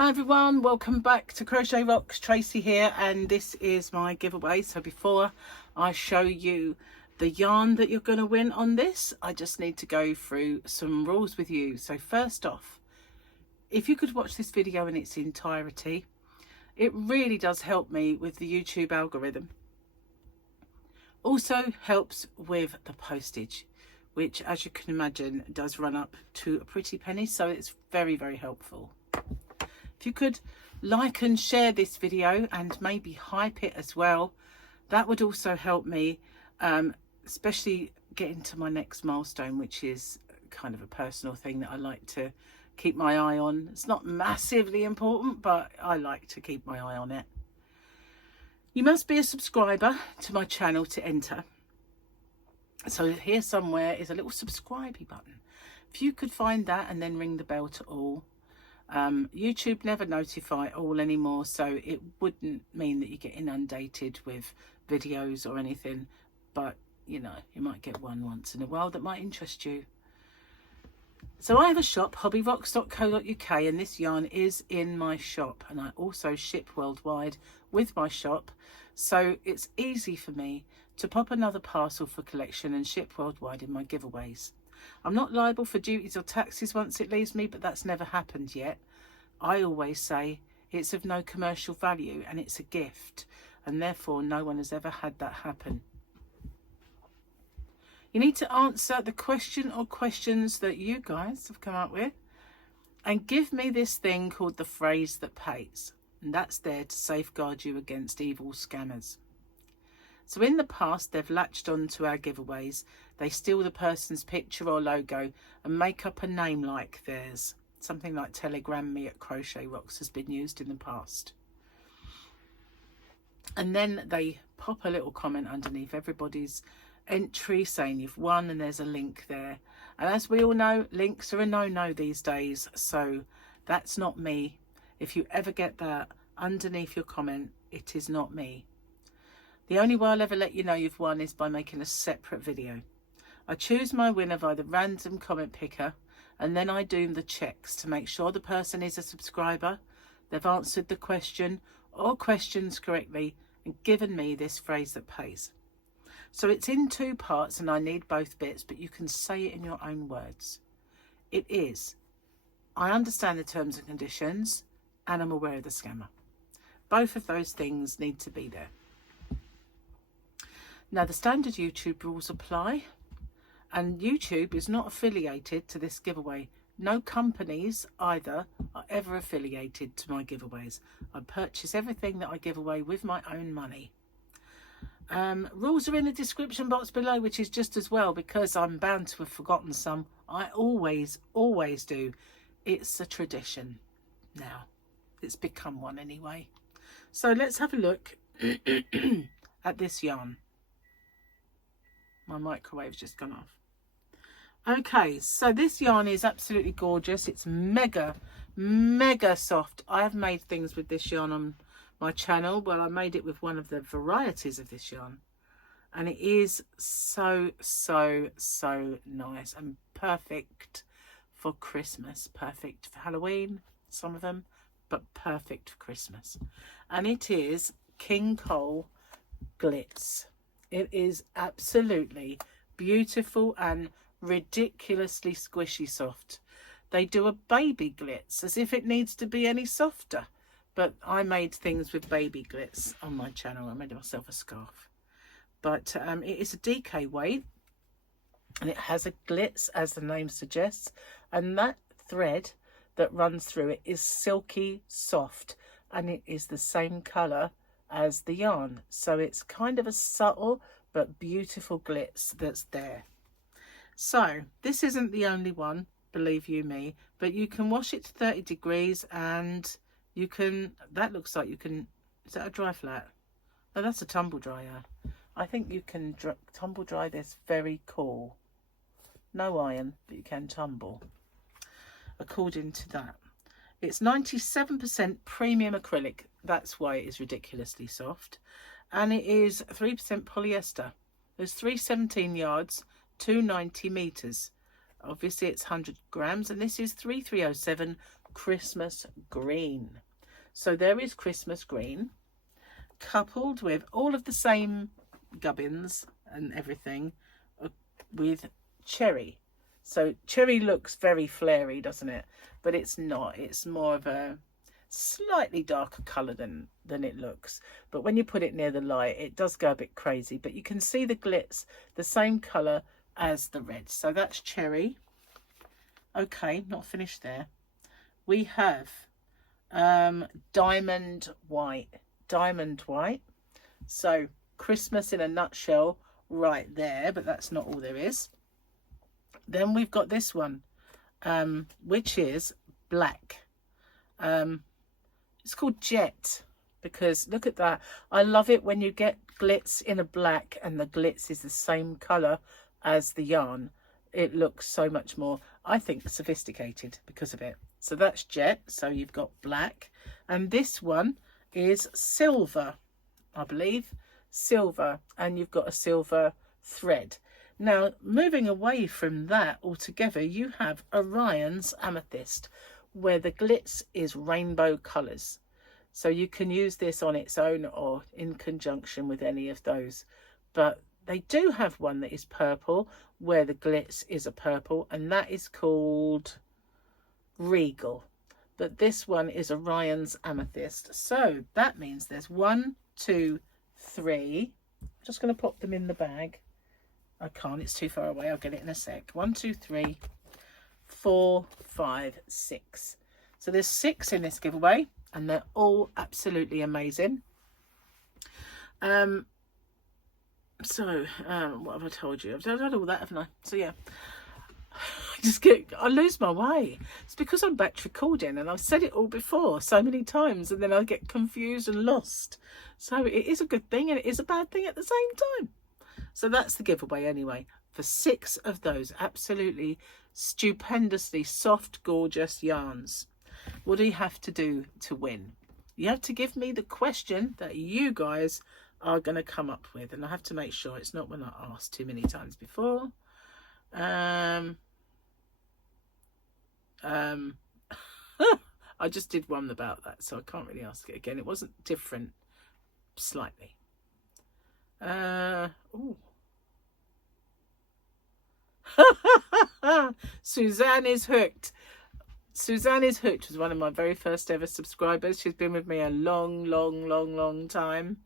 Hi everyone, welcome back to Crochet Rocks. Tracy here, and this is my giveaway. So before I show you the yarn that you're going to win on this, I just need to go through some rules with you. So first off, if you could watch this video in its entirety, it really does help me with the YouTube algorithm. Also helps with the postage, which, as you can imagine, does run up to a pretty penny, so it's very, very helpful. If you could like and share this video and maybe hype it as well, that would also help me, especially getting to my next milestone, which is kind of a personal thing that I like to keep my eye on. It's not massively important, but I like to keep my eye on it. You must be a subscriber to my channel to enter. So here somewhere is a little subscribe button. If you could find that and then ring the bell to all. YouTube never notify all anymore, so it wouldn't mean that you get inundated with videos or anything, but you know, you might get one once in a while that might interest you. So I have a shop, hobbyrocks.co.uk, and this yarn is in my shop, and I also ship worldwide with my shop, so it's easy for me to pop another parcel for collection and ship worldwide in my giveaways. I'm not liable for duties or taxes once it leaves me, but that's never happened yet. I always say it's of no commercial value and it's a gift, and therefore no one has ever had that happen. You need to answer the question or questions that you guys have come up with and give me this thing called the phrase that pays, and that's there to safeguard you against evil scammers. So in the past, they've latched on to our giveaways. They steal the person's picture or logo and make up a name like theirs. Something like Telegram me at Crochet Rocks has been used in the past. And then they pop a little comment underneath everybody's entry saying you've won, and there's a link there. And as we all know, links are a no-no these days. So that's not me. If you ever get that underneath your comment, it is not me. The only way I'll ever let you know you've won is by making a separate video. I choose my winner by the random comment picker, and then I do the checks to make sure the person is a subscriber, they've answered the question or questions correctly, and given me this phrase that pays. So it's in two parts and I need both bits, but you can say it in your own words. It is, I understand the terms and conditions and I'm aware of the scammer. Both of those things need to be there. Now, the standard YouTube rules apply, and YouTube is not affiliated to this giveaway. No companies either are ever affiliated to my giveaways. I purchase everything that I give away with my own money. Rules are in the description box below, which is just as well, because I'm bound to have forgotten some. I always do. It's a tradition now. It's become one anyway. So let's have a look at this yarn. My microwave's just gone off. Okay, so this yarn is absolutely gorgeous. It's mega soft. I have made things with this yarn on my channel. Well, I made it with one of the varieties of this yarn, and it is so nice and perfect for Christmas, perfect for Halloween, some of them, but perfect for Christmas. And it is King Cole Glitz. It is absolutely beautiful and ridiculously squishy soft. They do a baby glitz as if it needs to be any softer, but I made things with baby glitz on my channel. I made myself a scarf, but it is a DK weight and it has a glitz as the name suggests, and that thread that runs through it is silky soft, and it is the same color as the yarn, so it's kind of a subtle but beautiful glitz that's there. So this isn't the only one, believe you me, but you can wash it to 30 degrees and you can, that looks like you can, is that a dry flat? No, that's a tumble dryer. I think you can tumble dry this. Very cool. No iron, but you can tumble according to that. It's 97% premium acrylic. That's why it is ridiculously soft. And it is 3% polyester. There's 317 yards, 290 meters. Obviously it's 100 grams, and this is 3307 Christmas green. So there is Christmas green coupled with all of the same gubbins and everything with cherry. So cherry looks very flary, doesn't it? But it's not. It's more of a slightly darker colour than it looks. But when you put it near the light, it does go a bit crazy. But you can see the glitz, the same colour as the red. So that's cherry. Okay, not finished there. We have diamond white. Diamond white. So Christmas in a nutshell right there, but that's not all there is. Then we've got this one, which is black. It's called Jet, because look at that. I love it when you get glitz in a black and the glitz is the same colour as the yarn. It looks so much more, I think, sophisticated because of it. So that's Jet. So you've got black, and this one is silver, I believe. Silver, and you've got a silver thread. Now, moving away from that altogether, you have Orion's Amethyst, where the glitz is rainbow colours. So you can use this on its own or in conjunction with any of those. But they do have one that is purple, where the glitz is a purple, and that is called Regal. But this one is Orion's Amethyst. So that means there's 1, 2, 3. I'm just going to pop them in the bag. I can't, it's too far away. I'll get it in a sec. 1, 2, 3, 4, 5, 6. So there's 6 in this giveaway, and they're all absolutely amazing. What have I told you? I've done all that, haven't I? So yeah, I lose my way. It's because I'm batch recording, and I've said it all before so many times, and then I get confused and lost. So it is a good thing and it is a bad thing at the same time. So that's the giveaway anyway, for 6 of those absolutely stupendously soft, gorgeous yarns. What do you have to do to win? You have to give me the question that you guys are going to come up with, and I have to make sure it's not one I asked too many times before. I just did one about that, so I can't really ask it again. It wasn't different, slightly. Suzanne is hooked. Suzanne is hooked was one of my very first ever subscribers. She's been with me a long time.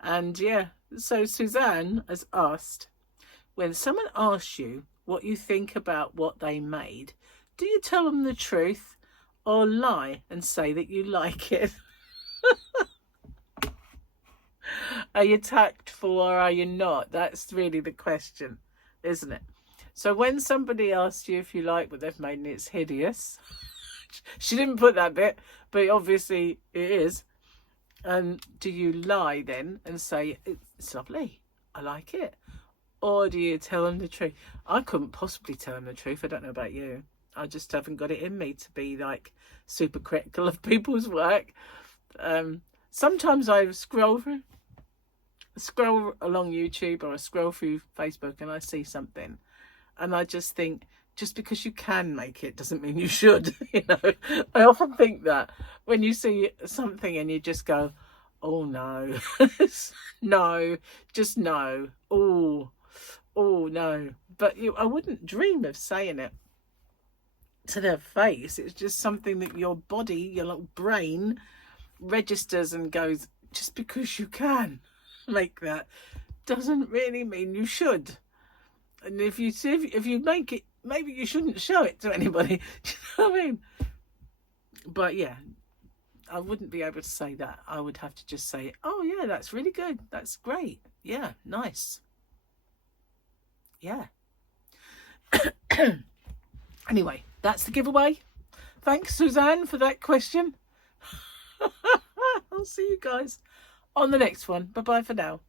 And yeah, so Suzanne has asked, when someone asks you what you think about what they made, do you tell them the truth or lie and say that you like it? Are you tactful or are you not? That's really the question, isn't it? So when somebody asks you if you like what they've made and it's hideous, she didn't put that bit, but obviously it is. And do you lie then and say, it's lovely, I like it? Or do you tell them the truth? I couldn't possibly tell them the truth. I don't know about you. I just haven't got it in me to be like super critical of people's work. Sometimes I scroll along YouTube, or I scroll through Facebook and I see something and I just think, just because you can make it doesn't mean you should. You know, I often think that when you see something and you just go, oh no, no, just no, oh no. But I wouldn't dream of saying it to their face. It's just something that your body, your little brain registers and goes, just because you can make that doesn't really mean you should. And if you make it, maybe you shouldn't show it to anybody. Do you know what I mean? But yeah, I wouldn't be able to say that. I would have to just say, oh yeah, that's really good, that's great, yeah, nice, yeah. Anyway, that's the giveaway. Thanks, Suzanne, for that question. I'll see you guys on the next one. Bye bye for now.